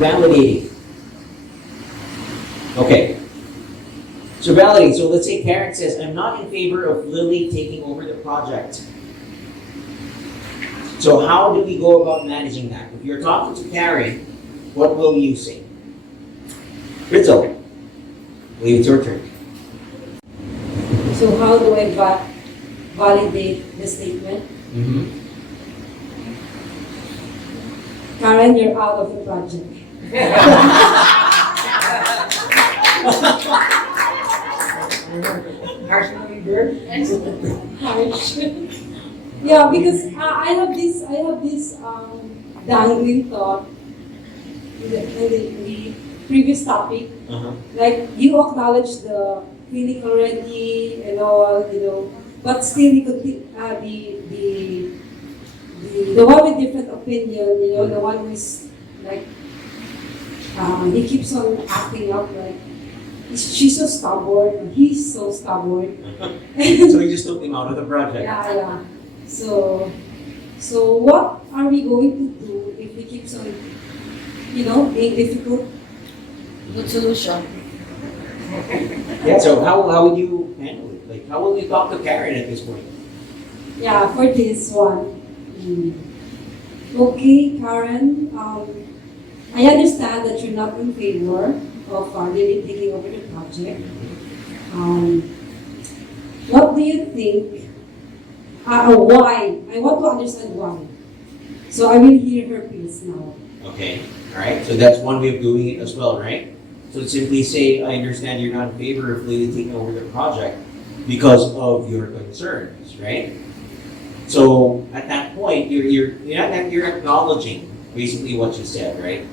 Validating. Okay. So validating. So let's say Karen says, I'm not in favor of Lily taking over the project. So how do we go about managing that? If you're talking to Karen, what will you say? Rizzo, I believe it's your turn. So how do I validate the statement? Karen, you're out of the project. Harsh. Yeah, because I have this dangling thought in the previous topic. Like you acknowledge the clinic already and all, but still you could the one with different opinion, the one who's like he keeps on acting up like she's so stubborn, he's so stubborn. So you just took him out of the project. Yeah. So what are we going to do if he keeps on, being difficult? Good solution. Yeah, so how would you handle it? Like, how will you talk to Karen at this point? Yeah, for this one. Okay, Karen, I understand that you're not in favor of Lily taking over the project. What do you think? Why? I want to understand why. So I will hear her piece now. Okay, all right. So that's one way of doing it as well, right? So simply say, I understand you're not in favor of Lily taking over the project because of your concerns, right? So at that point, you're acknowledging basically what you said, right?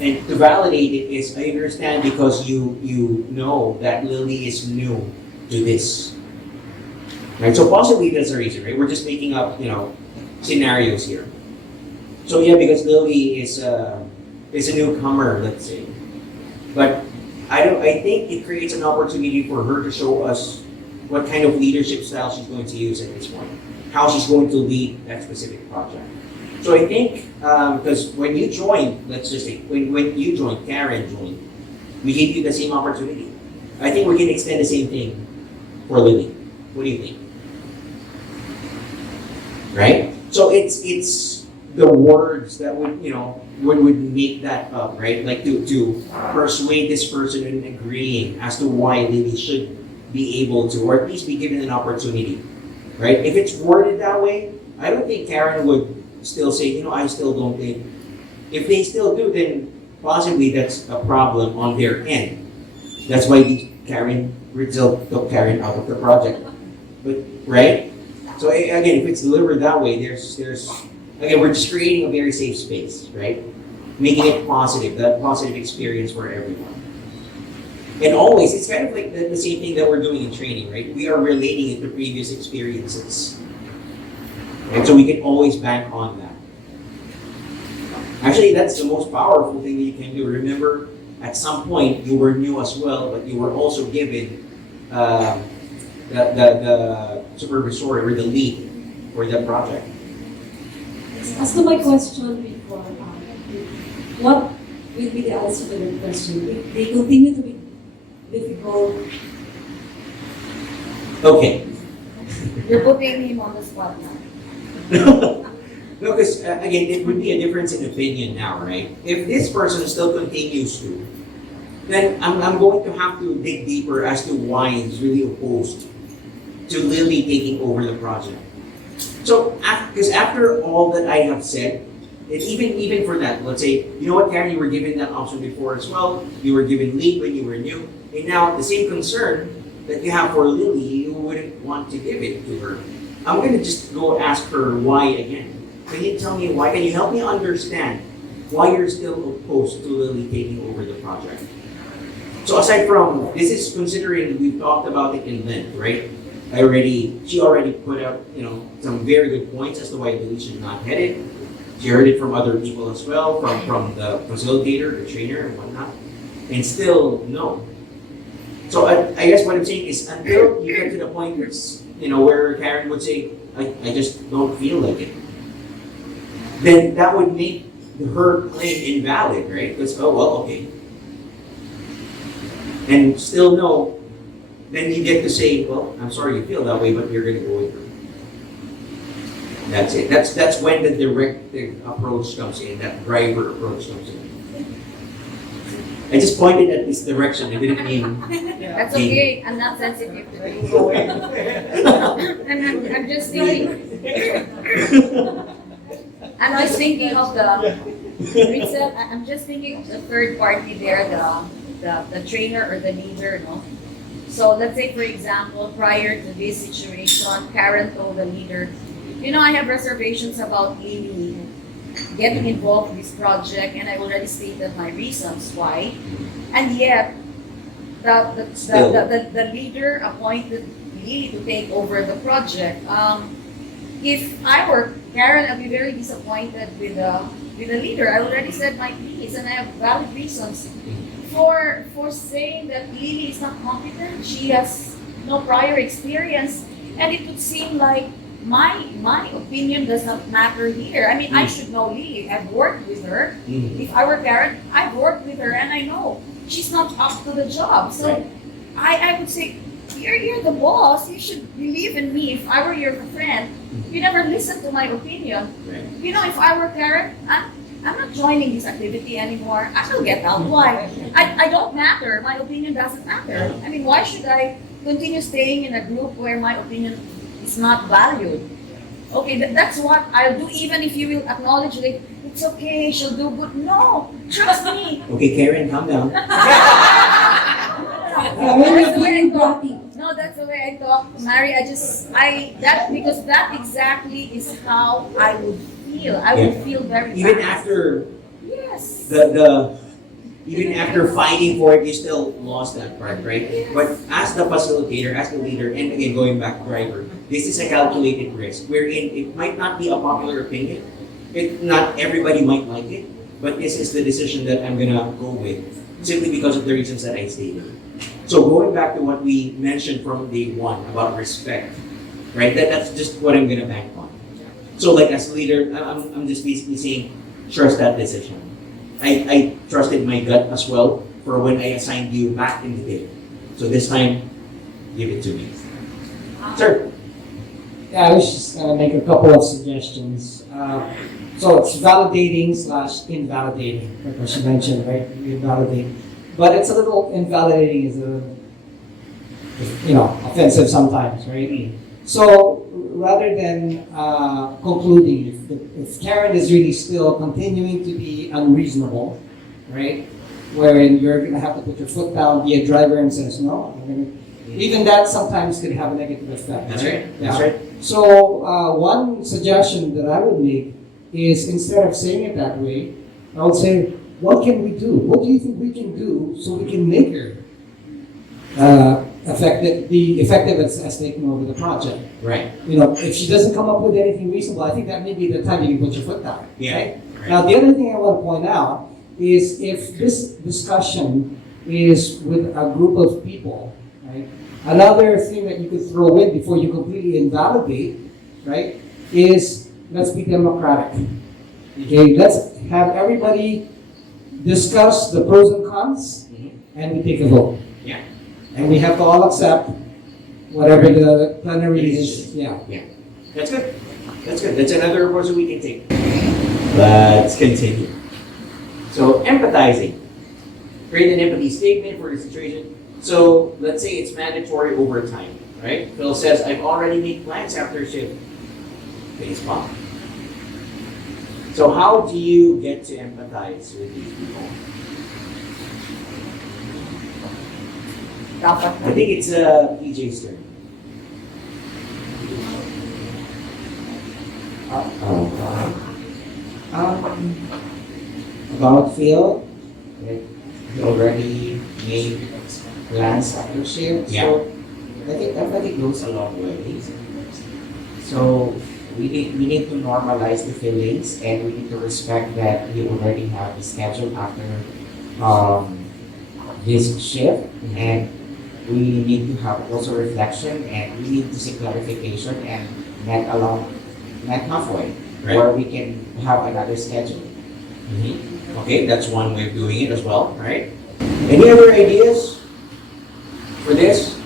And to validate it is, I understand because you know that Lily is new to this. Right? So possibly that's the reason, right? We're just making up, scenarios here. So yeah, because Lily is a newcomer, let's say. But I think it creates an opportunity for her to show us what kind of leadership style she's going to use at this point. How she's going to lead that specific project. So I think, because when you joined, let's just say, when you joined, Karen joined, we gave you the same opportunity. I think we can extend the same thing for Lily. What do you think? Right? So it's the words that would make that up, right? Like to persuade this person in agreeing as to why Lily should be able to, or at least be given an opportunity, right? If it's worded that way, I don't think Karen would still say, I still don't think. If they still do, then possibly that's a problem on their end. That's why Karen took Karen out of the project. But right? So again, if it's delivered that way, there's again, we're just creating a very safe space, right? Making it positive, that positive experience for everyone. And always, it's kind of like the same thing that we're doing in training, right? We are relating it to previous experiences. Right? So we can always bank on that. Actually, that's the most powerful thing that you can do. Remember, at some point, you were new as well, but you were also given the supervisory or the lead for the project. As to my question before, what will be the answer to the question? If they continue to be difficult. Okay. You're putting him on the spot now. No, because again, it would be a difference in opinion now, right? If this person still continues to, then I'm going to have to dig deeper as to why he's really opposed to Lily taking over the project. So, because after all that I have said, and even for that, let's say, you know what, Karen, you were given that option before as well. You were given lead when you were new, and now the same concern that you have for Lily, you wouldn't want to give it to her. I'm going to just go ask her why again. Can you tell me why? Can you help me understand why you're still opposed to Lily taking over the project? So aside from, this is considering we've talked about it in length, right? She already put out, some very good points as to why Lily should not head it. She heard it from other people as well, from the facilitator, the trainer, and whatnot. And still, no. So I guess what I'm saying is, until you get to the point where Karen would say, I just don't feel like it, then that would make her claim invalid, right? Because, oh, well, okay. And still no, then you get to say, well, I'm sorry you feel that way, but you're going to go with her. That's it. That's when the directive approach comes in, that driver approach comes in. I just pointed at this direction. I didn't mean. That's okay. I'm not sensitive to it. I'm just thinking. I was thinking of I'm just thinking of the third party there, the trainer or the leader, no? So let's say, for example, prior to this situation, Karen told the leader, I have reservations about Lily getting involved in this project, and I already stated my reasons why. And yet, the leader appointed Lily to take over the project. If I were Karen, I'd be very disappointed with the leader. I already said my piece, and I have valid reasons for saying that Lily is not competent. She has no prior experience, and it would seem like my opinion does not matter here. I mean, I should know Lily. I've worked with her. If I were Karen, I've worked with her, and I know she's not up to the job. So I would say, you're the boss. You should believe in me. If I were your friend, you never listen to my opinion. If I were Karen, I'm not joining this activity anymore. I will get out. Why? I don't matter. My opinion doesn't matter. I mean, why should I continue staying in a group where my opinion is not valued? Okay, that's what I'll do, even if you will acknowledge that it's okay, she'll do good. No, trust me. Okay, Karen, calm down. That's the way I talk. No, that's the way I talk, Mary. Because that exactly is how I would feel. I would feel very even bad. after Yes. even after fighting for it, you still lost that part, right? Yes. But as the facilitator, as the leader, and again going back to driver, this is a calculated risk wherein it might not be a popular opinion. Not everybody might like it, but this is the decision that I'm gonna go with simply because of the reasons that I stated. So going back to what we mentioned from day one about respect, right? That's just what I'm gonna bank on. So like as a leader, I'm just basically saying, trust that decision. I trusted my gut as well for when I assigned you back in the day. So this time, give it to me. Sir. Yeah, I was just going to make a couple of suggestions. So it's validating / invalidating, like she mentioned, right? You validate. But it's a little invalidating is offensive sometimes, right? So rather than concluding, if Karen is really still continuing to be unreasonable, right? Wherein you're going to have to put your foot down, be a driver and says, no, even that sometimes could have a negative effect. That's right. Yeah. That's right. So one suggestion that I would make is instead of saying it that way, I would say, what can we do? What do you think we can do so we can make her effective as taking over the project? Right. If she doesn't come up with anything reasonable, I think that may be the time you can put your foot down. Yeah. Right? Right. Now, the other thing I want to point out is if this discussion is with a group of people, right? Another thing that you could throw in before you completely invalidate, right, is let's be democratic. Okay, let's have everybody discuss the pros and cons, and we take a vote. Yeah. And we have to all accept whatever the plenary is. Yeah. That's good. That's good. That's another approach that we can take. Let's continue. So empathizing. Create an empathy statement for the situation. So let's say it's mandatory overtime, right? Phil says, I've already made plans after shift. Face palm. So how do you get to empathize with these people? I think it's PJ's turn. About Phil, he already made plans after shift. Yeah. So I think empathy goes a long way. So we need to normalize the feelings, and we need to respect that he already have a schedule after his shift, and we need to have also reflection, and we need to seek clarification and met halfway, Right. where we can have another schedule. Okay, that's one way of doing it as well, right? Any other ideas for this?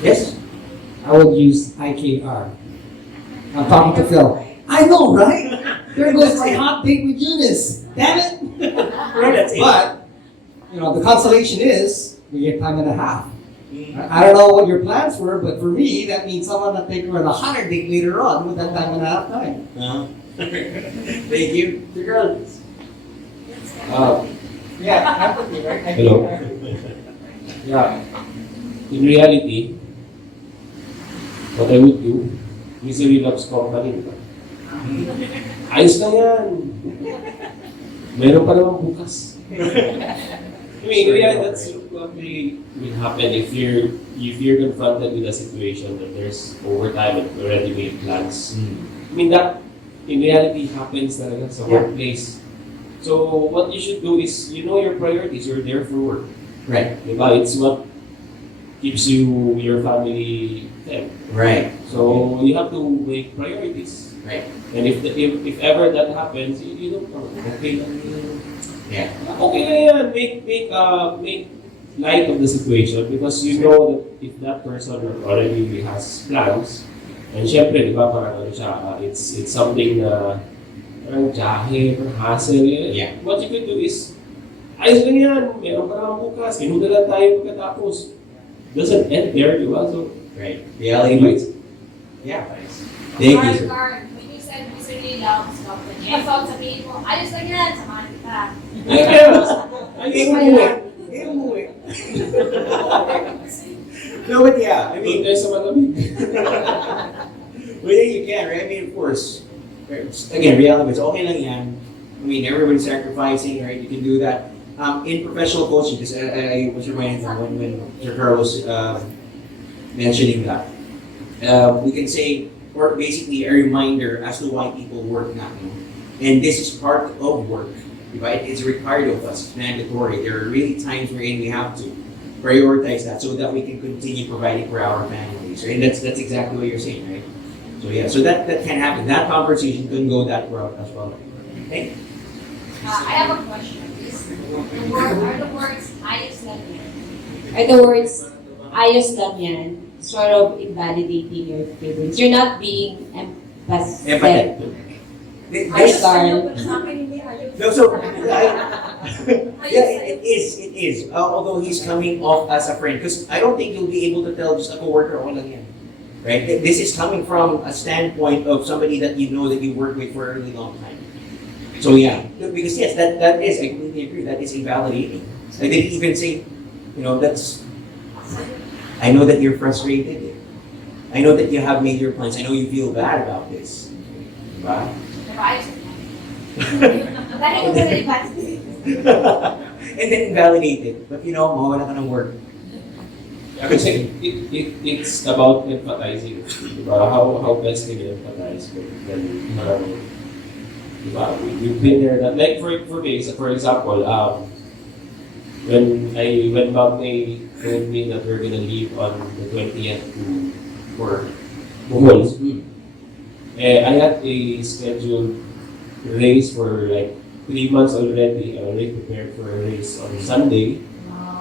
Yes? I would use IKR. I'm talking to Phil. I know, right? There goes my hot date with Eunice. Damn it! Right, that's it. But, the consolation is we get time and a half. I don't know what your plans were, but for me, that means someone that take her on a hotter date later on with that time and a half time. Thank you. The girl. Yeah, Hello. Yeah. In reality, what I would do, misery loves company. Ayos na yan. Meron pa naman bukas. I mean, in reality, that's what will happen if you're confronted with a situation that there's overtime and already made plans. I mean, that in reality happens talaga sa workplace. So what you should do is, you know your priorities. You're there for work. Right. Diba? It's what keeps your family fed. Right. So you have to make priorities. Right. And if ever that happens, you don't know. Okay lang yun. Yeah. Okay na yan. Make light of the situation because you know that if that person already has plans, and syempre, di ba, parang it's something na parang jahe, parang hassle. Yeah. What you could do is, ayos lang yan, meron pa naman bukas, minuda lang tayo pagkatapos. Doesn't end there, di ba? So, Right. Reality bites. Yeah. Thank you, sir. Carl, when you said misery loves company, I thought sabihin mo, ayos lang yan, samahan kita. No, but yeah, I mean, doon tayo sa malamig. well, yeah, you can, right? I mean, of course, again, reality is okay lang yan. I mean, everybody's sacrificing, right? You can do that. In professional coaching, because I was reminded when Sir Carl was mentioning that, we can say, or basically a reminder as to why people work now. And this is part of work, right? It's required of us, it's mandatory. There are really times wherein we have to prioritize that so that we can continue providing for our families. Right? And that's exactly what you're saying, right? So yeah, so that can happen. That conversation can go that route as well. Okay? I have a question. Are the words ayos lang yan? Are the words ayos lang yan sort of invalidating your feelings? You're not being empathetic. Ayos lang Carl. yan, but sa akin hindi ayos. No, so yeah, it is. Although he's coming off as a friend, because I don't think you'll be able to tell just a coworker all lang yan, right? This is coming from a standpoint of somebody that you know that you work with for a really long time. So yeah, because yes, that is, I completely agree. That is invalidating. I didn't even say, that's. I know that you're frustrated. I know that you have made your plans. I know you feel bad about this. Diba? Diba, ayos lang yan. Dahil ko sa advance. And then invalidate it. But mawala ka ng work. Kasi it's about empathizing. Diba? How best can you empathize? Then, diba? We've been there. Like for me, for example, when Bob May told me that we're gonna leave on the 20th for Bohol, I had a scheduled race for like 3 months already. I already prepared for a race on Sunday.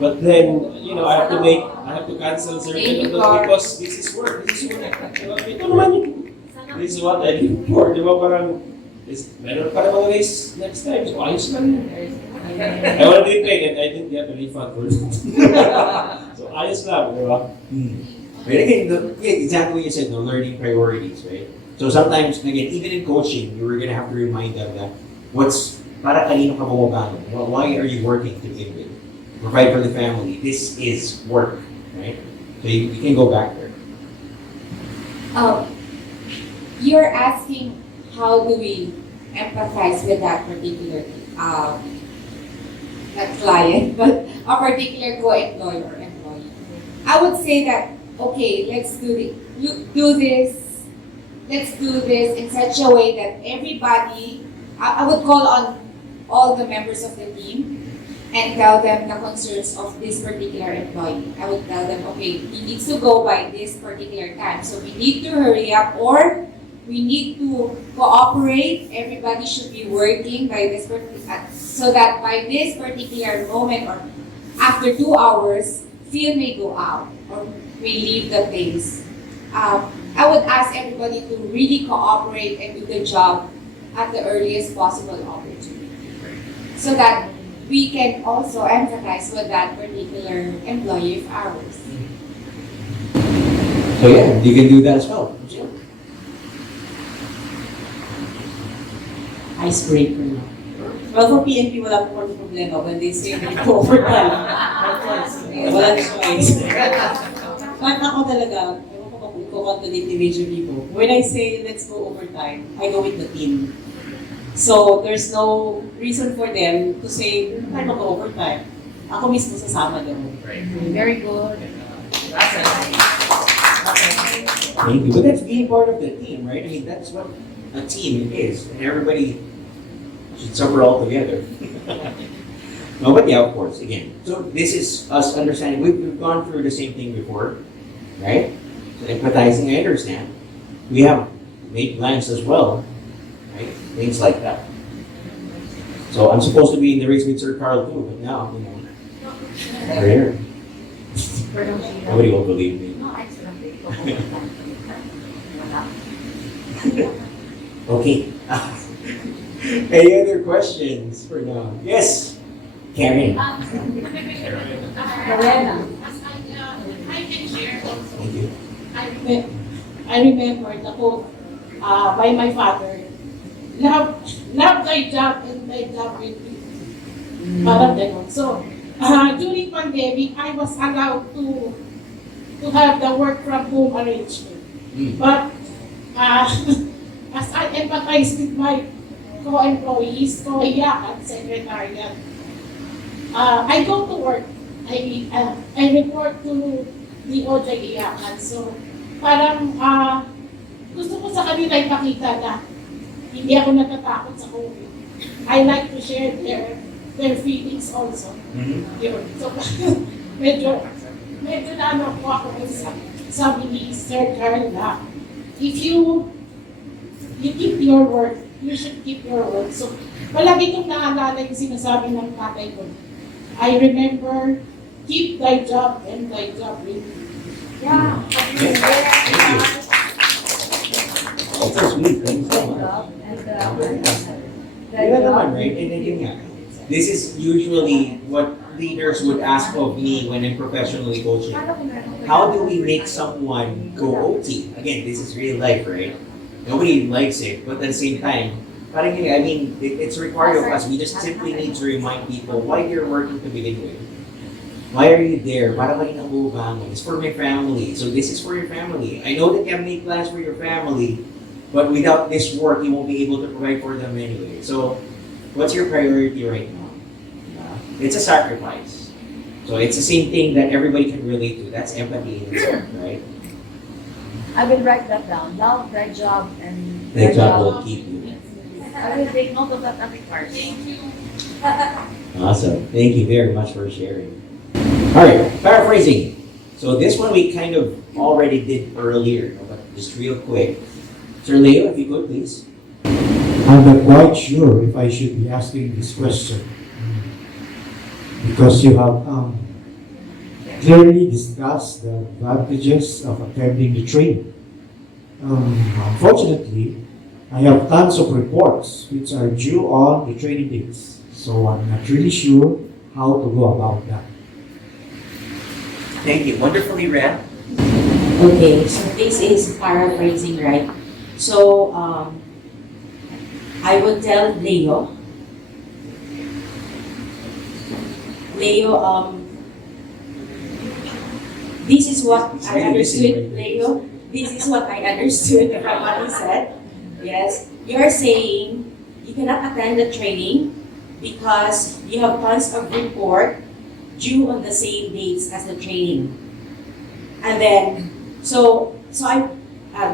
But then, I have to cancel certain of those because this is work. This is what I live for. Di ba parang, meron pa namang race next time. So ayos lang yun. I already paid and I didn't get a refund for it. So ayos lang, di ba? But again, exactly what you said, learning priorities, right? So sometimes, again, even in coaching, you were gonna have to remind them that para kanino ka bumabalo? Why are you working to begin with? Provide for the family. This is work, right? So you can go back there. You're asking how do we empathize with that particular not client, but a particular co-employer or employee. I would say that, okay, let's do this in such a way that everybody, I would call on all the members of the team and tell them the concerns of this particular employee. I would tell them, okay, he needs to go by this particular time, so we need to hurry up, or we need to cooperate. Everybody should be working by this so that by this particular moment or after 2 hours, Phil may go out or may leave the place. I would ask everybody to really cooperate and do the job at the earliest possible opportunity, so that we can also empathize with that particular employee of ours. So yeah, you can do that as well. Jill? Icebreaker na. Well, for PNP, wala po kami problema when they say they go overtime. Of course, wala na choice. But ako talaga, ewan ko kung contradict ni Major Vivo. When I say let's go overtime, I go with the team. So, there's no reason for them to say, tayo mag-go overtime. Ako mismo sasama doon. Very good. Thank you. But that's being part of the team, right? I mean, that's what a team is. And everybody should suffer all together. No, but yeah, of course, again. So this is us understanding. We've gone through the same thing before, right? So empathizing, I understand. We have made plans as well, right? Things like that. So I'm supposed to be in the race with Sir Carl too, but now, you know, we're here. Nobody will believe me. Okay. Any other questions for now? Yes, Karen. Lorena. I can share also. Thank you. I remember the quote by my father, love thy job and thy job will be. Parang ganun. So, during pandemic, I was allowed to have the work from home arrangement. But as I empathize with my co-employees, co-iyakan, secretariat, I go to work. I report to the OJ iyakan. So, parang gusto ko sa kanila ipakita na hindi ako natatakot sa COVID. I like to share their feelings also. Yun. So, medyo na ano po ako sa sabi ni Sir Carl na if you keep your word, you should keep your word. So, palagi kong naalala yung sinasabi ng tatay ko. I remember, keep thy job and thy job will be. Yeah. Thank you. Oh, so sweet. Thank you so much. Yun naman, right? And then yun nga. This is usually what leaders would ask of me when I'm professionally coaching. How do we make someone go OT? Again, this is real life, right? Nobody likes it, but at the same time, parang yun, I mean, it's required of us. We just simply need to remind people why you're working to begin with. Why are you there? Para ba inabubangon? It's for my family. So this is for your family. I know that you have made plans for your family, but without this work, you won't be able to provide for them anyway. So, what's your priority right now? It's a sacrifice. So it's the same thing that everybody can relate to. That's empathy in itself, right? I will write that down. Love thy job and That job will keep you. I will take note of that at the card. Thank you. Awesome. Thank you very much for sharing. All right, paraphrasing. So this one we kind of already did earlier, but just real quick. Sir Leo, if you could, please. I'm not quite sure if I should be asking this question because you have clearly discussed the advantages of attending the training. Unfortunately, I have tons of reports which are due on the training dates, so I'm not really sure how to go about that. Thank you. Wonderfully read. Okay, so this is paraphrasing, right? So, I would tell Leo, this is what I understood, Leo. This is what I understood from what he said. Yes, you're saying you cannot attend the training because you have tons of report due on the same dates as the training. And then, so I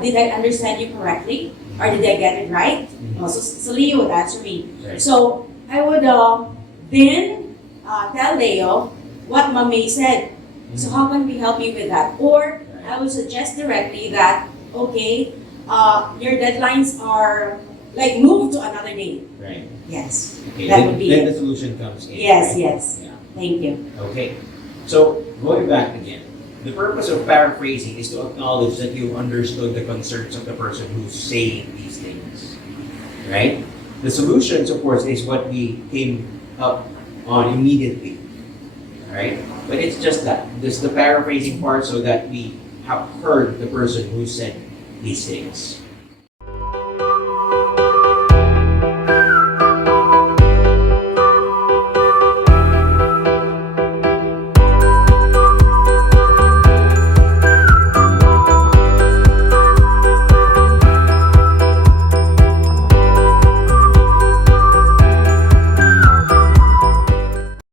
did I understand you correctly, or did I get it right? So Leo would answer me. Right. So I would then tell Leo what Mame said. So how can we help you with that? Or I would suggest directly that, okay, your deadlines are like moved to another day. Right. Yes. Okay, That then, would be then it. the solution comes in. Yes, right? yes. Yeah. Thank you. Okay. So going back again, the purpose of paraphrasing is to acknowledge that you understood the concerns of the person who's saying these things. Right? The solutions, of course, is what we came up on immediately. Right? But it's just that. This the paraphrasing part so that we have heard the person who said these things.